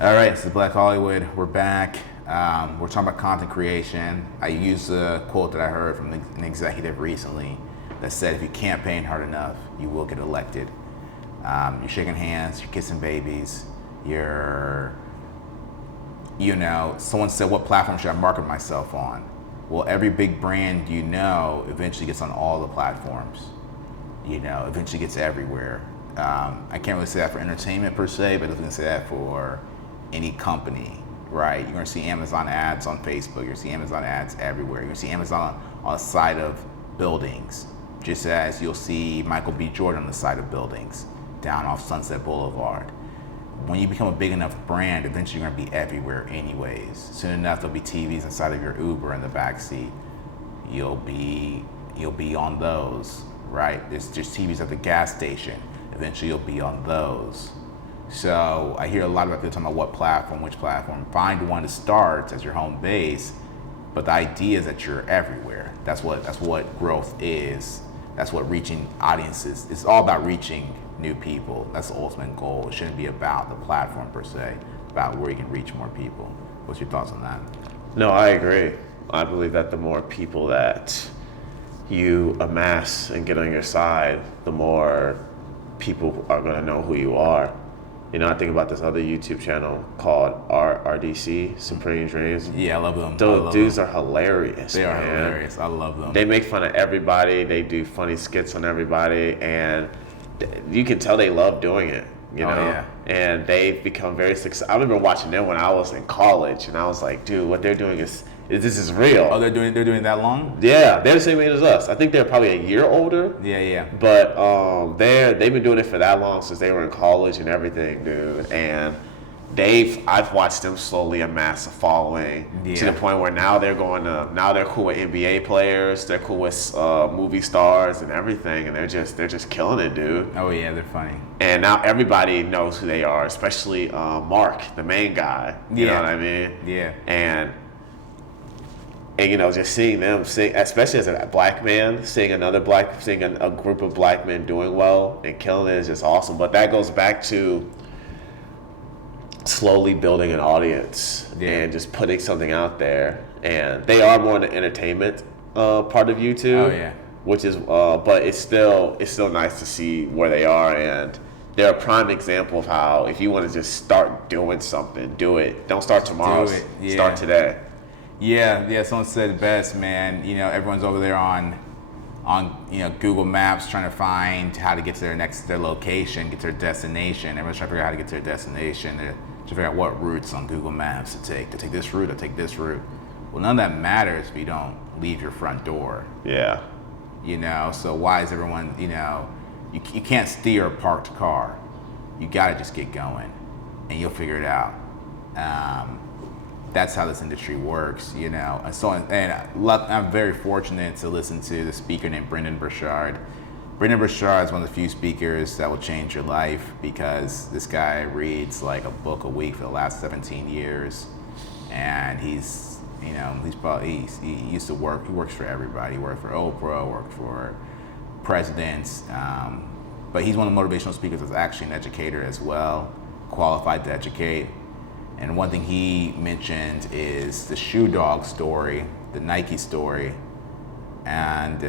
All right, this is Black Hollywood. We're back. We're talking about content creation. I used a quote that I heard from an executive recently that said, if you campaign hard enough, you will get elected. You're shaking hands, you're kissing babies, someone said, what platform should I market myself on? Well, every big brand eventually gets on all the platforms. Eventually gets everywhere. I can't really say that for entertainment per se, but I was going to say that for any company, right? You're going to see Amazon ads on Facebook. You're going to see Amazon ads everywhere. You're going to see Amazon on the side of buildings, just as you'll see Michael B. Jordan on the side of buildings down off Sunset Boulevard. When you become a big enough brand, eventually you're going to be everywhere anyways. Soon enough, there'll be TVs inside of your Uber in the backseat. You'll be on those, right? There's TVs at the gas station. Eventually you'll be on those. So I hear a lot about people talking about what platform, which platform. Find one to start as your home base, but the idea is that you're everywhere. That's what growth is. That's what reaching audiences. It's all about reaching new people. That's the ultimate goal. It shouldn't be about the platform per se, about where you can reach more people. What's your thoughts on that? No, I agree. I believe that the more people that you amass and get on your side, the more people are going to know who you are. I think about this other YouTube channel called RDC, Supreme Dreams. Yeah, I love them. Those dudes are hilarious. They are hilarious. I love them. They make fun of everybody. They do funny skits on everybody, and you can tell they love doing it. Yeah. And they've become very successful. I remember watching them when I was in college, and I was like, dude, what they're doing is this is real. Oh, they're doing it that long? Yeah, they're the same age as us. I think they're probably a year older. Yeah. But they've been doing it for that long, since they were in college and everything, dude. And I've watched them slowly amass a following to the point where now they're cool with NBA players, they're cool with movie stars and everything, and they're just killing it, dude. Oh yeah, they're funny. And now everybody knows who they are, especially Mark, the main guy. You know what I mean? Yeah. And just seeing them sing, especially as a black man, seeing a group of black men doing well and killing it is just awesome. But that goes back to slowly building an audience and just putting something out there. And they are more in the entertainment part of YouTube. Oh yeah. Which is, but it's still nice to see where they are, and they're a prime example of how if you want to just start doing something, do it. Don't start tomorrow. Do it. Yeah. Start today. Yeah. Someone said it best, man. Everyone's over there on Google Maps trying to find how to get to their location, get to their destination. Everyone's trying to figure out how to get to their destination. They're trying to figure out what routes on Google Maps to take. To take this route or take this route. Well, none of that matters if you don't leave your front door. Yeah. So why is everyone, you can't steer a parked car. You got to just get going and you'll figure it out. That's how this industry works, and I'm very fortunate to listen to the speaker named Rashad. Rashad is one of the few speakers that will change your life, because this guy reads like a book a week for the last 17 years, and he used to work. He works for everybody. He worked for Oprah, worked for presidents, but he's one of the motivational speakers that's actually an educator as well, qualified to educate. And one thing he mentioned is the shoe dog story, the Nike story. And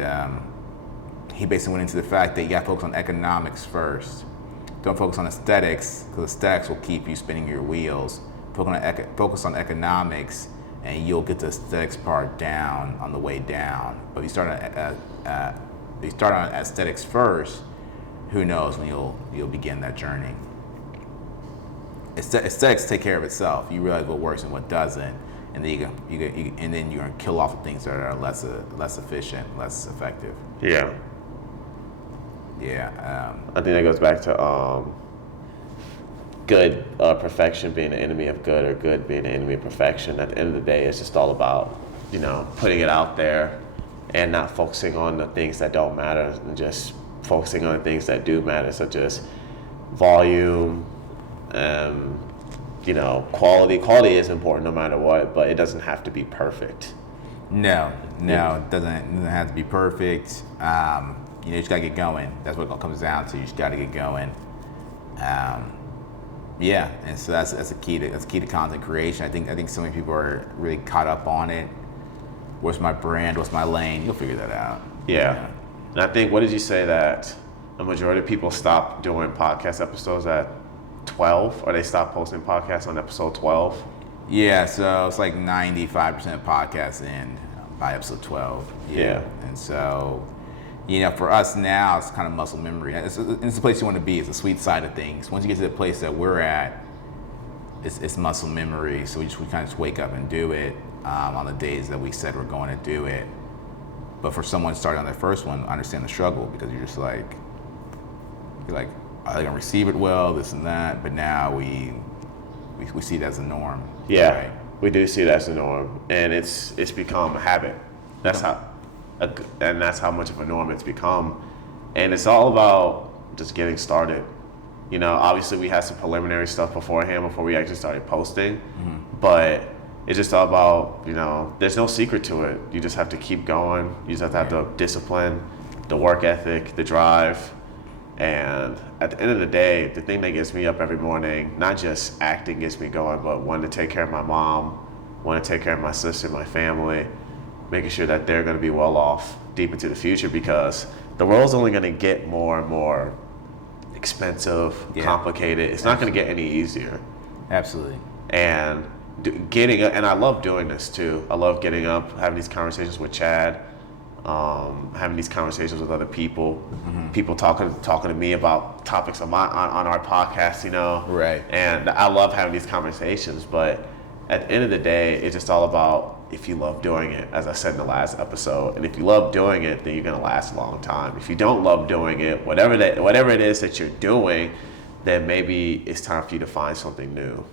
he basically went into the fact that you got to focus on economics first. Don't focus on aesthetics, because aesthetics will keep you spinning your wheels. Focus on economics, and you'll get the aesthetics part down on the way down. But if you start on aesthetics first, who knows when you'll begin that journey. Aesthetics take care of itself. You realize what works and what doesn't, and then you're gonna kill off the things that are less efficient, less effective. Yeah. Yeah. I think that goes back to good perfection being the enemy of good, or good being the enemy of perfection. At the end of the day, it's just all about putting it out there and not focusing on the things that don't matter, and just focusing on the things that do matter, such as volume. Quality is important no matter what, but it doesn't have to be perfect. No, it doesn't have to be perfect. You just gotta get going. That's what it comes down to. You just gotta get going. Yeah, and so that's a key to content creation. I think so many people are really caught up on it. What's my brand? What's my lane? You'll figure that out. Yeah. And I think, what did you say that the majority of people stop doing podcast episodes at 12, or they stop posting podcasts on episode 12? Yeah, so it's like 95% podcasts in by episode 12. Yeah. And so, for us now, it's kind of muscle memory. It's the place you want to be. It's the sweet side of things. Once you get to the place that we're at, it's muscle memory. So we kind of just wake up and do it on the days that we said we're going to do it. But for someone starting on their first one, I understand the struggle, because you're like, are they gonna receive it well, this and that? But now we see it as a norm. Yeah, right? we do see it as a norm, and it's become a habit. That's how much of a norm it's become, and it's all about just getting started. Obviously we had some preliminary stuff beforehand before we actually started posting, but it's just all about, there's no secret to it. You just have to keep going. You just have to have the discipline, the work ethic, the drive. And at the end of the day, the thing that gets me up every morning, not just acting gets me going, but wanting to take care of my mom, want to take care of my sister, my family, making sure that they're going to be well off deep into the future, because the world's only going to get more and more expensive, complicated. It's not going to get any easier. Absolutely. And and I love doing this too. I love getting up, having these conversations with Chad, having these conversations with other people, people talking to me about topics on our podcast, Right. And I love having these conversations. But at the end of the day, it's just all about if you love doing it, as I said in the last episode. And if you love doing it, then you're gonna last a long time. If you don't love doing it, whatever it is that you're doing, then maybe it's time for you to find something new.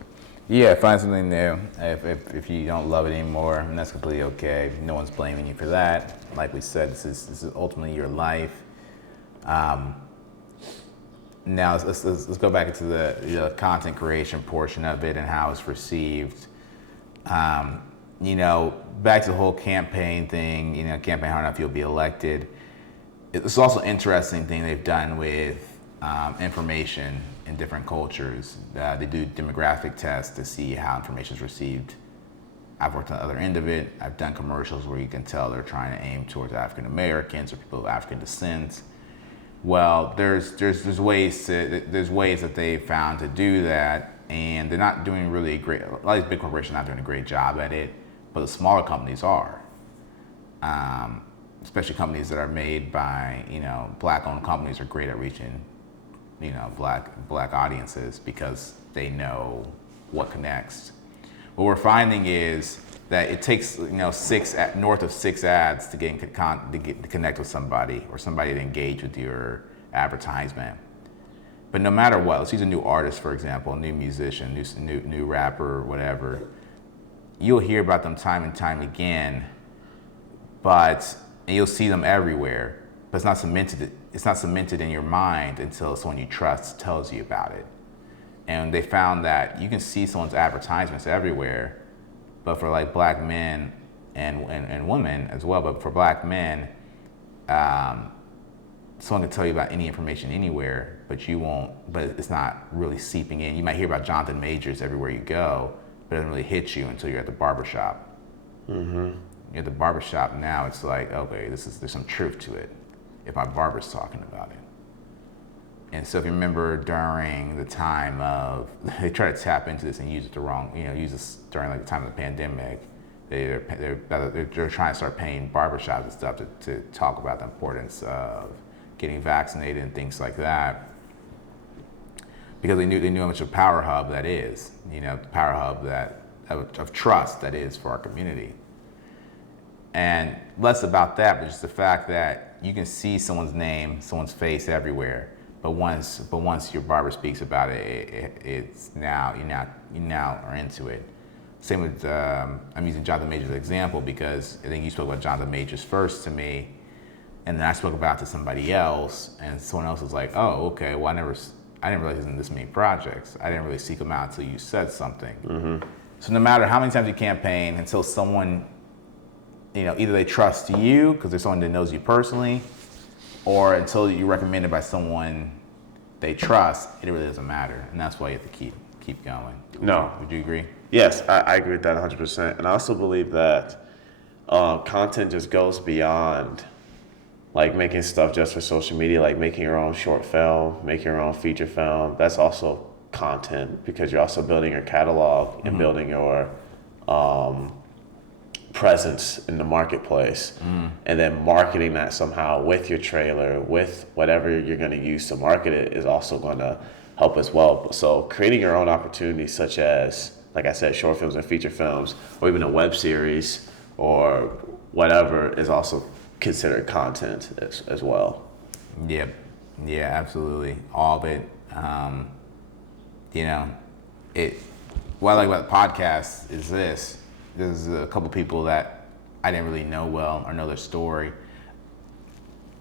Yeah, find something new. If you don't love it anymore, and that's completely okay. No one's blaming you for that. Like we said, this is ultimately your life. Now let's go back into the content creation portion of it and how it's received. Back to the whole campaign thing. Campaign hard enough you'll be elected. It's also an interesting thing they've done with information in different cultures. They do demographic tests to see how information is received. I've worked on the other end of it. I've done commercials where you can tell they're trying to aim towards African Americans or people of African descent. Well, there's ways that they've found to do that, and they're not doing really great. A lot of these big corporations are not doing a great job at it, but the smaller companies are. Especially companies that are made by black-owned companies are great at reaching black audiences, because they know what connects. What we're finding is that it takes north of 6 ads to to connect with somebody, or somebody to engage with your advertisement. But no matter what, let's use a new artist, for example, a new musician, new rapper, whatever. You'll hear about them time and time again, and you'll see them everywhere. But it's not cemented in your mind until someone you trust tells you about it. And they found that you can see someone's advertisements everywhere, but for like black men and women as well, but for black men, someone can tell you about any information anywhere, but it's not really seeping in. You might hear about Jonathan Majors everywhere you go, but it doesn't really hit you until you're at the barbershop. You're at the barbershop now, it's like, okay, there's some truth to it if my barber's talking about it. And so if you remember during the time of, they try to tap into this and use it use this during like the time of the pandemic. They're trying to start paying barbershops and stuff to talk about the importance of getting vaccinated and things like that, because they knew how much of a power hub that is, the power hub of trust that is for our community. And less about that, but just the fact that you can see someone's name, someone's face everywhere. But once your barber speaks about it, it's now you now are into it. Same with I'm using Jonathan Majors as an example, because I think you spoke about Jonathan Majors first to me, and then I spoke about it to somebody else, and someone else was like, "Oh, okay. Well, I didn't realize he was in this many projects. I didn't really seek him out until you said something." So no matter how many times you campaign, until someone, either they trust you because there's someone that knows you personally, or until you're recommended by someone they trust, it really doesn't matter. And that's why you have to keep keep going. No. Would you agree? Yes, I agree with that 100%. And I also believe that content just goes beyond like making stuff just for social media, like making your own short film, making your own feature film. That's also content because you're also building your catalog and building your presence in the marketplace, and then marketing that somehow with your trailer, with whatever you're going to use to market it, is also going to help as well. So creating your own opportunities, such as, like I said, short films and feature films, or even a web series or whatever, is also considered content as well. Yep. Yeah, absolutely. All of it. You know, what I like about the podcast is this. There's a couple people that I didn't really know well or know their story.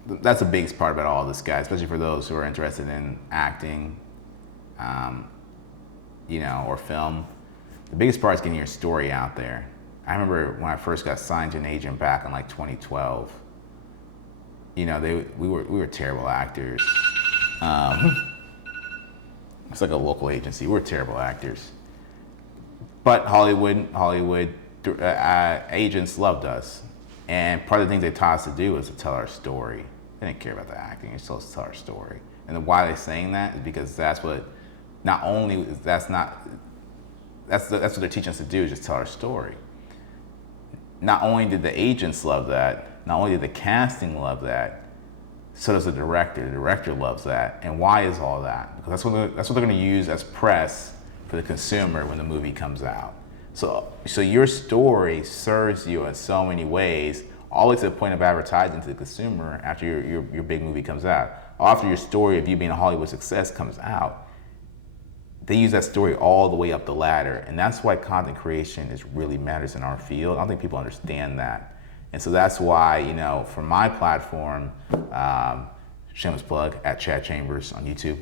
That's the biggest part about all this, guys, especially for those who are interested in acting, or film. The biggest part is getting your story out there. I remember when I first got signed to an agent back in like 2012. We were terrible actors. It's like a local agency. We're terrible actors. But Hollywood agents loved us. And part of the things they taught us to do was to tell our story. They didn't care about the acting, they told us to tell our story. And why they're saying that is because that's what they're teaching us to do, is just tell our story. Not only did the agents love that, not only did the casting love that, so does the director. The director loves that. And why is all that? Because that's what they're going to use as press for the consumer when the movie comes out. So your story serves you in so many ways, all the way to the point of advertising to the consumer after your big movie comes out. After your story of you being a Hollywood success comes out, they use that story all the way up the ladder. And that's why content creation really matters in our field. I don't think people understand that. And so that's why, for my platform, shameless plug, at Chad Chambers on YouTube.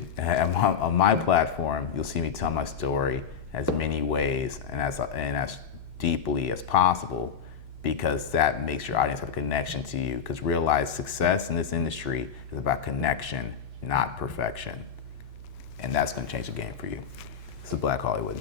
On my platform, you'll see me tell my story as many ways and as deeply as possible, because that makes your audience have a connection to you. Because realize success in this industry is about connection, not perfection. And that's going to change the game for you. This is Black Hollywood.